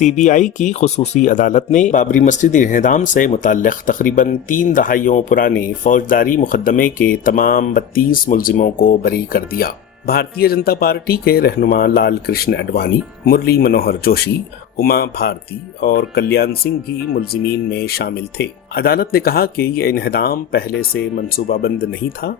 C B آئی کی خصوصی عدالت نے بابری مسجد انہدام سے متعلق تقریباً 3 دہائیوں پرانے فوجداری مقدمے کے تمام 32 ملزموں کو بری کر دیا۔ بھارتیہ جنتا پارٹی کے رہنما لال کرشن اڈوانی، مرلی منوہر جوشی، اما بھارتی اور کلیان سنگھ بھی ملزمین میں شامل تھے۔ عدالت نے کہا کہ یہ انہدام پہلے سے منصوبہ بند نہیں تھا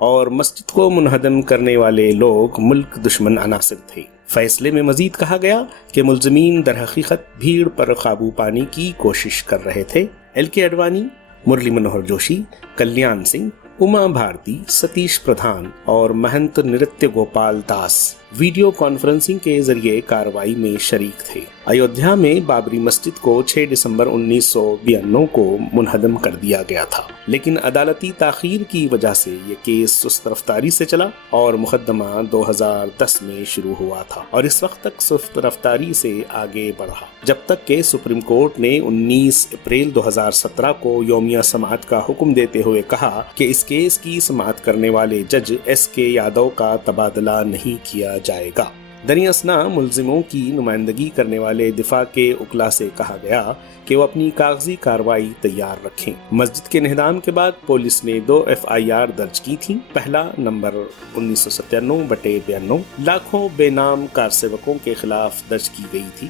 اور مسجد کو منہدم کرنے والے لوگ ملک دشمن عناصر تھے۔ فیصلے میں مزید کہا گیا کہ ملزمین در حقیقت بھیڑ پر قابو پانے کی کوشش کر رہے تھے۔ ایل کے اڈوانی، مرلی منوہر جوشی، کلیان سنگھ، اما بھارتی، ستیش پردھان اور مہنت نرتیہ گوپال داس ویڈیو کانفرنسنگ کے ذریعے کارروائی میں شریک تھے۔ ایودھیا میں بابری مسجد کو 6 دسمبر 1992 کو منہدم کر دیا گیا تھا، لیکن عدالتی تاخیر کی وجہ سے یہ کیس سست رفتاری سے چلا اور مقدمہ 2010 میں شروع ہوا تھا اور اس وقت تک سست رفتاری سے آگے بڑھا، جب تک کہ سپریم کورٹ نے 19 اپریل 2017 کو یومیہ سماعت کا حکم دیتے ہوئے کہا کہ اس کیس کی سماعت کرنے والے جج ایس کے یادو کا تبادلہ نہیں کیا جائے گا۔ دریں اثنا ملزموں کی نمائندگی کرنے والے دفاع کے وکلاء سے کہا گیا کہ وہ اپنی کاغذی کارروائی تیار رکھیں۔ مسجد کے انہدام کے بعد پولیس نے 2 FIR درج کی تھیں۔ پہلا نمبر 1997/92 لاکھوں بے نام کارسیوکوں کے خلاف درج کی گئی تھی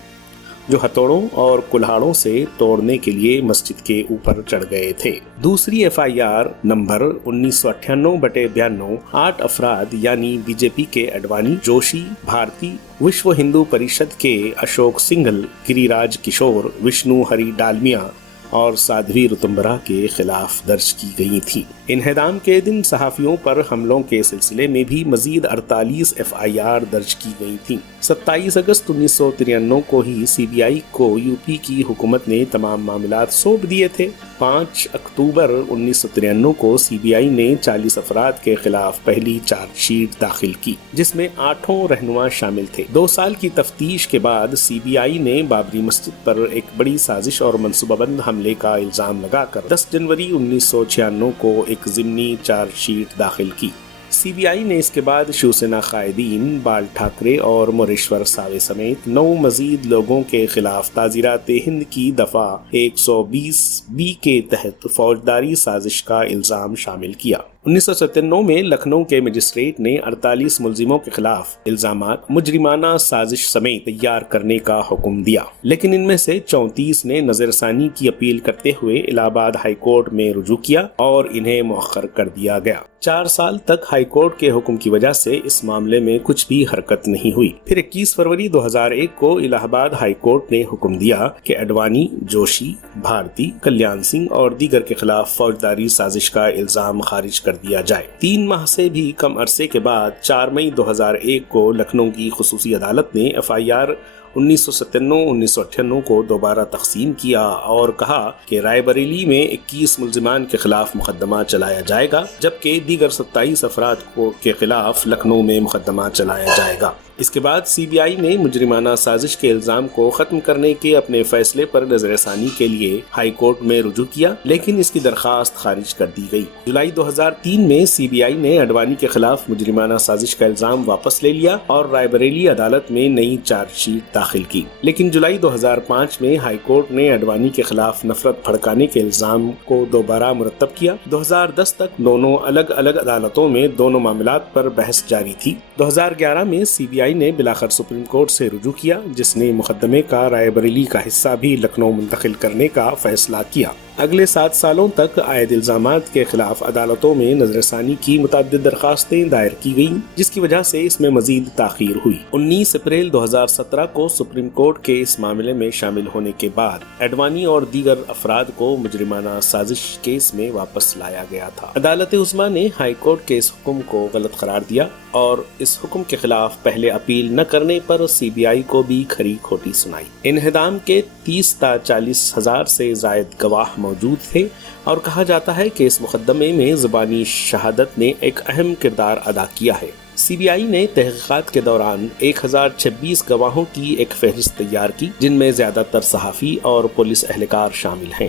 جو ہتھوڑوں اور کلہاڑوں سے توڑنے کے لیے مسجد کے اوپر چڑھ گئے تھے۔ دوسری FIR نمبر 1998/92 8 افراد یعنی بی جے پی کے اڈوانی، جوشی، بھارتی، وشو ہندو پریشد کے اشوک سنگھل، گری راج کشور، وشنو ہری ڈالمیا اور سادھوی رتمبرا کے خلاف درج کی گئی تھی۔ انہدام کے دن صحافیوں پر حملوں کے سلسلے میں بھی مزید 48 FIR درج کی گئی تھیں۔ 27 اگست 1993 کو ہی CBI کو یو پی کی حکومت نے تمام معاملات سونپ دیے تھے۔ 5 اکتوبر 1993 کو CBI نے 40 افراد کے خلاف پہلی چارج شیٹ داخل کی، جس میں 8 رہنما شامل تھے۔ 2 سال کی تفتیش کے بعد CBI نے بابری مسجد پر ایک بڑی سازش اور منصوبہ بند حملے کا الزام لگا کر 10 جنوری 1996 کو ایک ضمنی چارج شیٹ داخل کی۔ CBI نے اس کے بعد شیوسینا قائدین بال ٹھاکرے اور موریشور ساوے سمیت 9 مزید لوگوں کے خلاف تعزیرات ہند کی دفعہ 120B کے تحت فوجداری سازش کا الزام شامل کیا۔ 1997 میں لکھنؤ کے مجسٹریٹ نے 48 ملزموں کے خلاف الزامات مجرمانہ سازش سمیت تیار کرنے کا حکم دیا، لیکن ان میں سے 34 نے نظر ثانی کی اپیل کرتے ہوئے الہ آباد ہائی کورٹ میں رجوع کیا اور انہیں مؤخر کر دیا گیا۔ 4 سال تک ہائی کورٹ کے حکم کی وجہ سے اس معاملے میں کچھ بھی حرکت نہیں ہوئی۔ پھر 21 فروری 2001 کو الہ آباد ہائی کورٹ نے حکم دیا کہ اڈوانی، جوشی، بھارتی، کلیان سنگھ اور دیگر کے خلاف فوجداری سازش کا الزام خارج کر دیا جائے۔ 3 ماہ سے بھی کم عرصے کے بعد 4 مئی 2001 کو لکھنؤ کی خصوصی عدالت نے FIR 1997-1998 کو دوبارہ تقسیم کیا اور کہا کہ رائے بریلی میں 21 ملزمان کے خلاف مقدمہ چلایا جائے گا، جبکہ دیگر 27 افراد کے خلاف لکھنؤ میں مقدمہ چلایا جائے گا۔ اس کے بعد CBI نے مجرمانہ سازش کے الزام کو ختم کرنے کے اپنے فیصلے پر نظر ثانی کے لیے ہائی کورٹ میں رجوع کیا، لیکن اس کی درخواست خارج کر دی گئی۔ جولائی 2003 میں CBI نے اڈوانی کے خلاف مجرمانہ سازش کا الزام واپس لے لیا اور رائے بریلی عدالت میں نئی چارج شیٹ داخل کی، لیکن جولائی 2005 میں ہائی کورٹ نے اڈوانی کے خلاف نفرت بھڑکانے کے الزام کو دوبارہ مرتب کیا۔ 2010 تک دونوں الگ الگ عدالتوں میں دونوں معاملات پر بحث جاری تھی۔ 2011 میں CBI نے بلاخر سپریم کورٹ سے رجوع کیا، جس نے مقدمے کا رائے بریلی کا حصہ بھی لکھنؤ منتقل کرنے کا فیصلہ کیا۔ اگلے 7 سالوں تک عائد الزامات کے خلاف عدالتوں میں نظر ثانی کی متعدد درخواستیں دائر کی گئیں، جس کی وجہ سے اس میں مزید تاخیر ہوئی۔ 19 اپریل 2017 کو سپریم کورٹ کے اس معاملے میں شامل ہونے کے بعد اڈوانی اور دیگر افراد کو مجرمانہ سازش کیس میں واپس لایا گیا تھا۔ عدالت عظمیٰ نے ہائی کورٹ کے اس حکم کو غلط قرار دیا اور اس حکم کے خلاف پہلے اپیل نہ کرنے پر CBI کو بھی کھری کھوٹی سنائی۔ انہدام کے 30 تا 40 ہزار سے زائد گواہ موجود تھے اور کہا جاتا ہے کہ اس مقدمے میں زبانی شہادت نے ایک اہم کردار ادا کیا ہے۔ CBI نے تحقیقات کے دوران 1026 گواہوں کی ایک فہرست تیار کی، جن میں زیادہ تر صحافی اور پولیس اہلکار شامل ہیں،